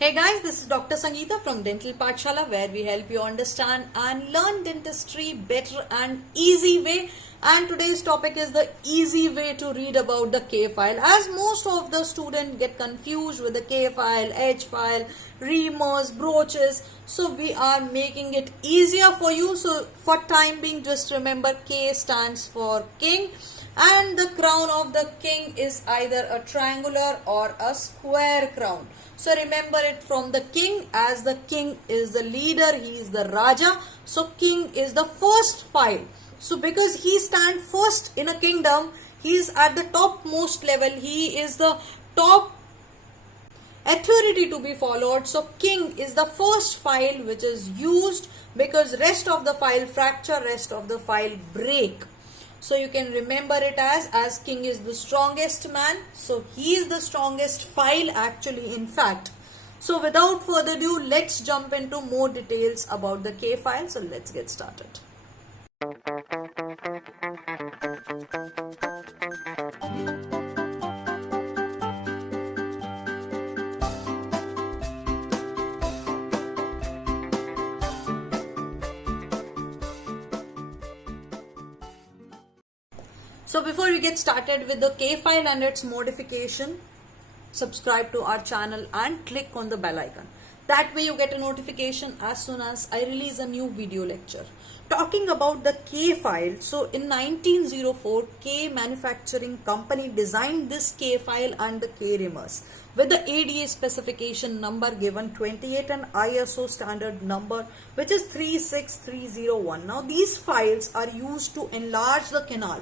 Hey guys, this is Dr. Sangeeta from Dental Pathshala, where we help you understand and learn dentistry better and easy way. And today's topic is the easy way to read about the K file, as most of the students get confused with the K file, H file, reamers, broaches. So we are making it easier for you. So for time being, just remember K stands for king, and the crown of the king is either a triangular or a square crown. So remember it from the king, as the king is the leader, he is the Raja. So king is the first file. So because he stands first in a kingdom, he is at the topmost level, he is the top authority to be followed. So king is the first file which is used, because rest of the file fracture, rest of the file break. So you can remember it as king is the strongest man. So he is the strongest file actually, in fact. So without further ado, let's jump into more details about the K file. So let's get started. So before we get started with the K file and its modification, subscribe to our channel and click on the bell icon. That way you get a notification as soon as I release a new video lecture. Talking about the K file, so in 1904, K Manufacturing Company designed this K file and the K reamers with the ADA specification number given 28 and ISO standard number, which is 36301. Now these files are used to enlarge the canal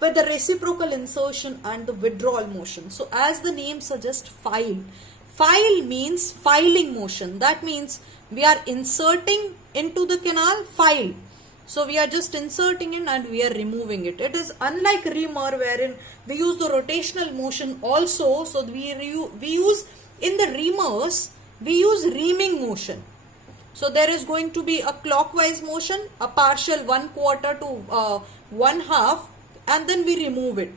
with the reciprocal insertion and the withdrawal motion. So as the name suggests, file means filing motion. That means we are inserting into the canal, file. So we are just inserting in and we are removing it. It is unlike reamer, wherein we use the rotational motion also. So we use in the reamers, we use reaming motion. So there is going to be a clockwise motion, a partial 1/4 to 1/2, and then we remove it.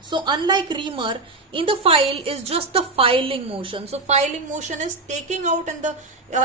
So unlike reamer, in the file is just the filing motion. So filing motion is taking out and the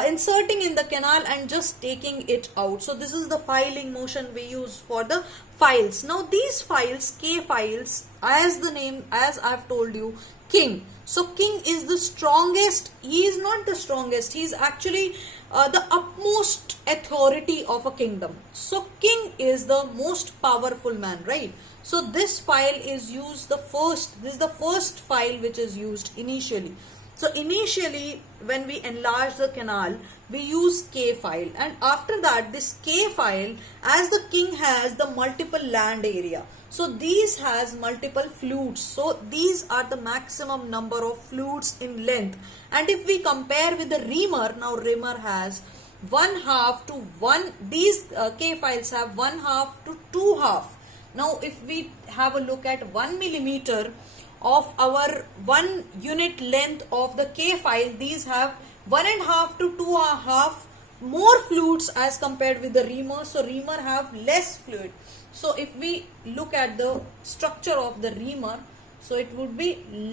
inserting in the canal and just taking it out. So this is the filing motion we use for the files. Now these files, K files, as the name, as I've told you, king. So king is the strongest. He is not the strongest. He is actually the utmost authority of a kingdom. So king is the most powerful man, right? So this file is used this is the first file which is used initially. So initially when we enlarge the canal, we use K file, and after that this K file, as the king has the multiple land area, so these has multiple flutes. So these are the maximum number of flutes in length. And if we compare with the reamer, now reamer has 1/2 to 1, these K files have 1/2 to 2/2. Now if we have a look at 1 millimeter of our 1 unit length of the K file, these have 1/2 to 2/2 more flutes as compared with the reamer. So reamer have less fluid. So if we look at the structure of the reamer, so it would be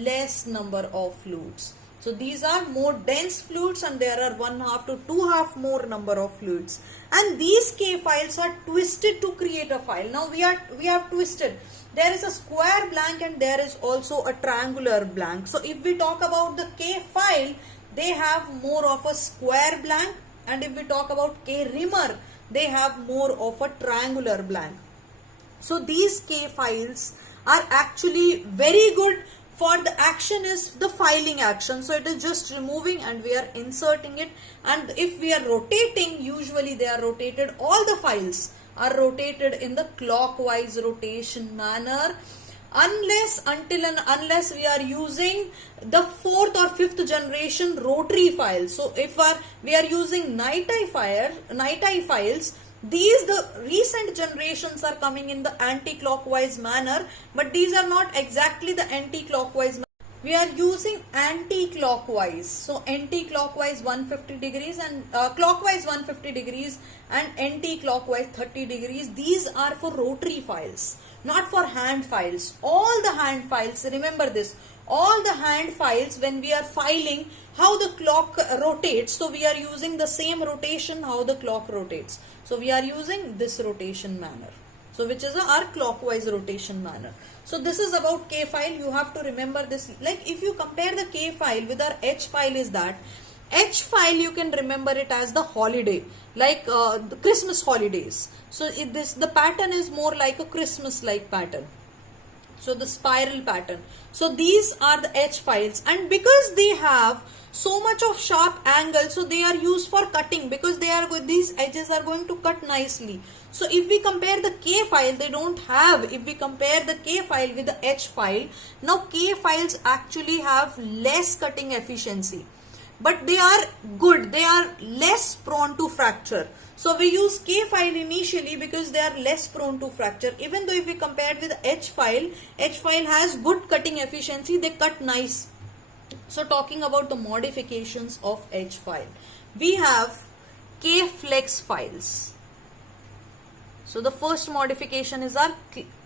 less number of flutes. So these are more dense fluids, and there are 1/2 to 2/2 more number of fluids. And these K files are twisted to create a file. Now we have twisted. There is a square blank and there is also a triangular blank. So if we talk about the K file, they have more of a square blank, and if we talk about K reamer, they have more of a triangular blank. So these K files are actually very good for the action is the filing action. So it is just removing and we are inserting it. And if we are rotating, usually they are rotated, all the files are rotated in the clockwise rotation manner, unless we are using the 4th or 5th generation rotary files. So if we are using night-eye files, the recent generations are coming in the anti-clockwise manner, but these are not exactly the anti-clockwise manner. We are using anti-clockwise. So anti-clockwise 150 degrees and clockwise 150 degrees and anti-clockwise 30 degrees. These are for rotary files, not for hand files. All the hand files, remember this, all the hand files, when we are filing how the clock rotates, so we are using the same rotation how the clock rotates. So we are using this rotation manner. So which is our clockwise rotation manner. So this is about K file. You have to remember this. Like if you compare the K file with our H file, is that H file you can remember it as the holiday, like the Christmas holidays. So the pattern is more like a Christmas like pattern. So the spiral pattern. So these are the H files, and because they have so much of sharp angle, so they are used for cutting, because these edges are going to cut nicely. So if we compare the K file, they don't have, if we compare the K file with the H file, now K files actually have less cutting efficiency, but they are good, they are less prone to fracture. So we use K file initially because they are less prone to fracture. Even though if we compare with H file has good cutting efficiency, they cut nice. So talking about the modifications of H file, we have K flex files. So the first modification is our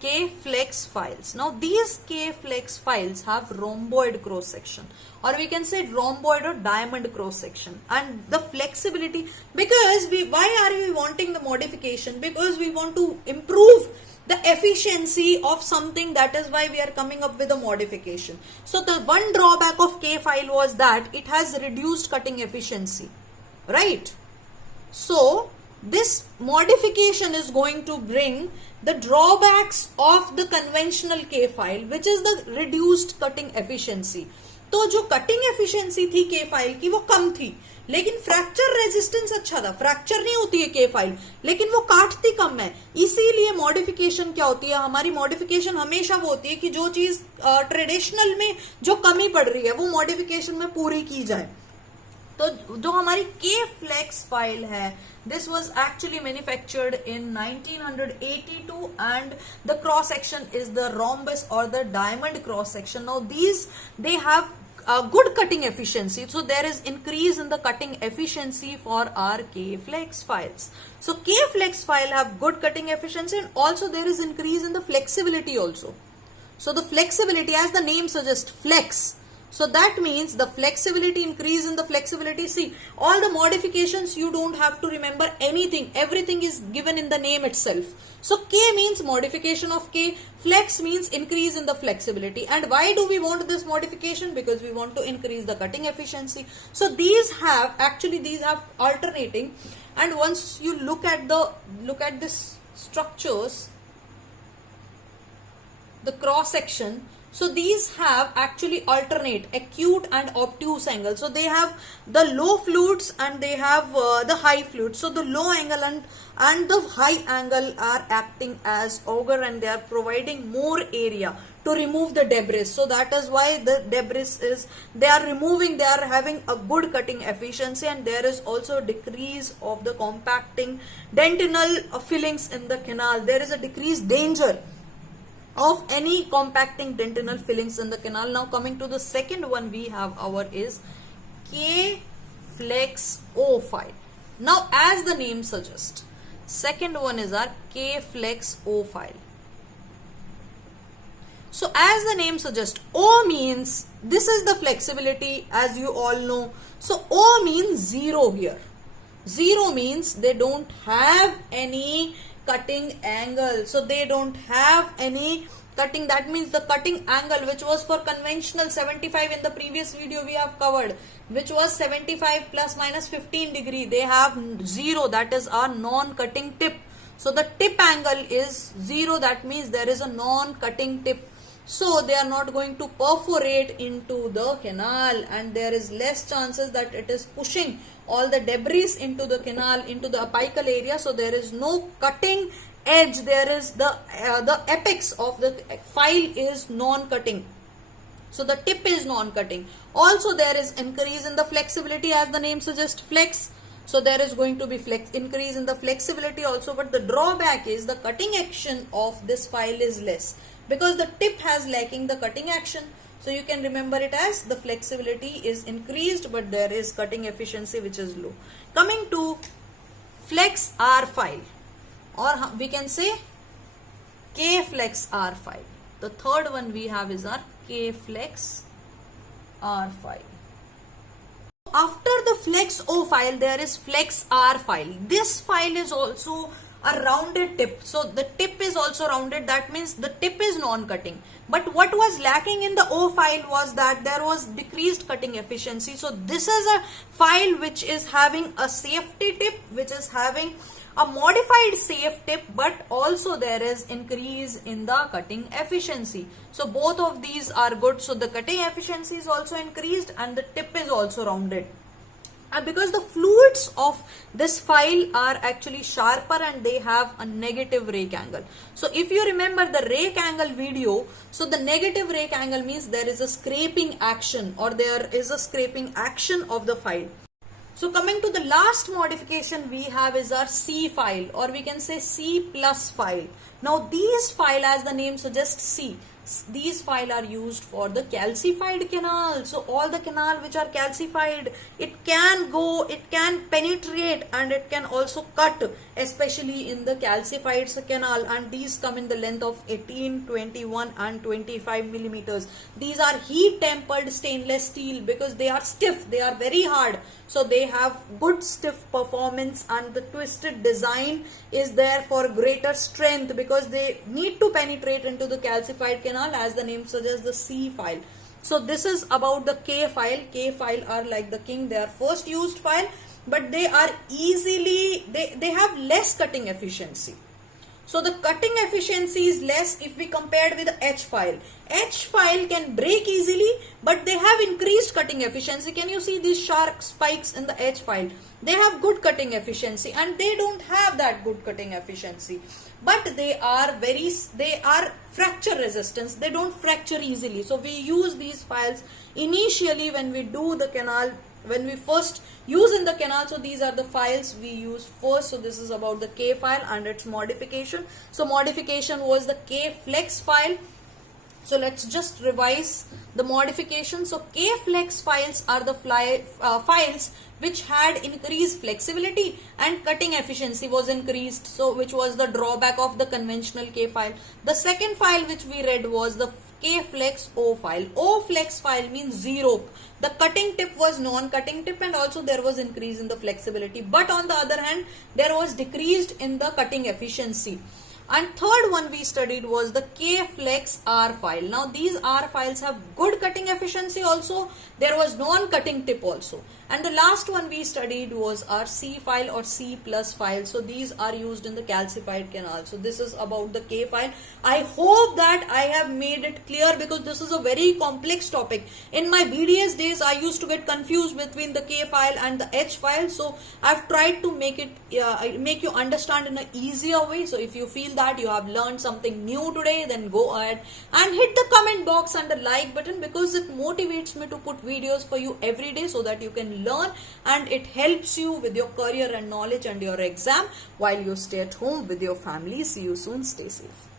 K flex files. Now these K flex files have rhomboid cross section, or we can say rhomboid or diamond cross section, and the flexibility, because why are we wanting the modification? Because we want to improve the efficiency of something. That is why we are coming up with a modification. So the one drawback of K file was that it has reduced cutting efficiency, right? So this modification is going to bring the drawbacks of the conventional K file, which is the reduced cutting efficiency. तो जो cutting efficiency थी के file की वो कम थी, लेकिन fracture resistance अच्छा था. फ्रैक्चर नहीं होती है के फाइल, लेकिन वो काटती कम है. इसीलिए मॉडिफिकेशन क्या होती है, हमारी मॉडिफिकेशन हमेशा वो होती है कि जो चीज ट्रेडिशनल में जो कमी पड़ रही है वो मॉडिफिकेशन में पूरी की जाए. तो जो हमारी के फ्लेक्स फाइल है, this was actually manufactured in 1982, and the cross section is the rhombus or the diamond cross section. Now they have good cutting efficiency, so there is increase in the cutting efficiency for our K flex files. So K flex file have good cutting efficiency, and also there is increase in the flexibility also. So the flexibility, as the name suggests, flex. So that means the flexibility, increase in the flexibility. See, all the modifications, you don't have to remember anything. Everything is given in the name itself. So K means modification of K. Flex means increase in the flexibility. And why do we want this modification? Because we want to increase the cutting efficiency. So these have alternating. And once you look at this structures, the cross section, so these have actually alternate acute and obtuse angle. So they have the low flutes and they have the high flutes. So the low angle and the high angle are acting as auger, and they are providing more area to remove the debris. So that is why the debris they are having a good cutting efficiency, and there is also a decrease of the compacting dentinal fillings in the canal. There is a decreased danger of any compacting dentinal fillings in the canal. Now coming to the second one we have is K flex O file. Now as the name suggests, second one is our K flex O file. So as the name suggests, O means this is the flexibility, as you all know. So O means 0 here. 0 means they don't have any cutting angle. So they don't have any cutting. That means the cutting angle, which was for conventional 75 in the previous video we have covered, which was 75 plus minus 15 degree, they have 0. That is our non-cutting tip. So the tip angle is 0. That means there is a non-cutting tip. So they are not going to perforate into the canal, and there is less chances that it is pushing all the debris into the canal, into the apical area. So there is no cutting edge. There is the apex of the file is non-cutting. So the tip is non-cutting. Also there is increase in the flexibility, as the name suggests, flex. So there is going to be increase in the flexibility also, but the drawback is the cutting action of this file is less, because the tip has lacking the cutting action. So you can remember it as the flexibility is increased, but there is cutting efficiency which is low. Coming to flex R file, or we can say K flex R file. The third one we have is our K flex R file. After the flex O file, there is flex R file. This file is also a rounded tip. So the tip is also rounded. That means the tip is non-cutting. But what was lacking in the O file was that there was decreased cutting efficiency. So this is a file which is having a safety tip, which is having a modified safe tip, but also there is increase in the cutting efficiency. So both of these are good. So the cutting efficiency is also increased and the tip is also rounded. And because the fluids of this file are actually sharper and they have a negative rake angle. So if you remember the rake angle video, so the negative rake angle means there is a scraping action or there is a scraping action of the file. So coming to the last modification we have is our C file, or we can say C plus file. Now these file, as the name suggests, C, these file are used for the calcified canal. So all the canal which are calcified, it can go, it can penetrate and it can also cut, especially in the calcified canal, and these come in the length of 18, 21 and 25 millimeters. These are heat tempered stainless steel because they are stiff, they are very hard. So they have good stiff performance and the twisted design is there for greater strength because they need to penetrate into the calcified canal, as the name suggests, the C file. So this is about the K file. K file are like the king, they are first used file, but they are easily, they have less cutting efficiency. So the cutting efficiency is less if we compared with the H file. H file can break easily, but they have increased cutting efficiency. Can you see these sharp spikes in the H file? They have good cutting efficiency and they don't have that good cutting efficiency. But they are fracture resistance. They don't fracture easily. So we use these files initially when we do the canal, when we first use in the canal. So these are the files we use first. So this is about the K file and its modification. So modification was the K flex file. So let's just revise the modification. So K flex files are the files which had increased flexibility and cutting efficiency was increased. So which was the drawback of the conventional K file. The second file which we read was the K flex O file. O flex file means zero. The cutting tip was non-cutting tip and also there was increase in the flexibility. But on the other hand, there was decreased in the cutting efficiency. And third one we studied was the K flex R file. Now these R files have good cutting efficiency also. There was non-cutting tip also. And the last one we studied was our C file or C plus file. So these are used in the calcified canal. So this is about the K file. I hope that I have made it clear because this is a very complex topic. In my BDS days, I used to get confused between the K file and the H file. So I've tried to make you understand in an easier way. So if you feel that you have learned something new today, then go ahead and hit the comment box and the like button because it motivates me to put videos for you every day so that you can learn and it helps you with your career and knowledge and your exam while you stay at home with your family. See you soon. Stay safe.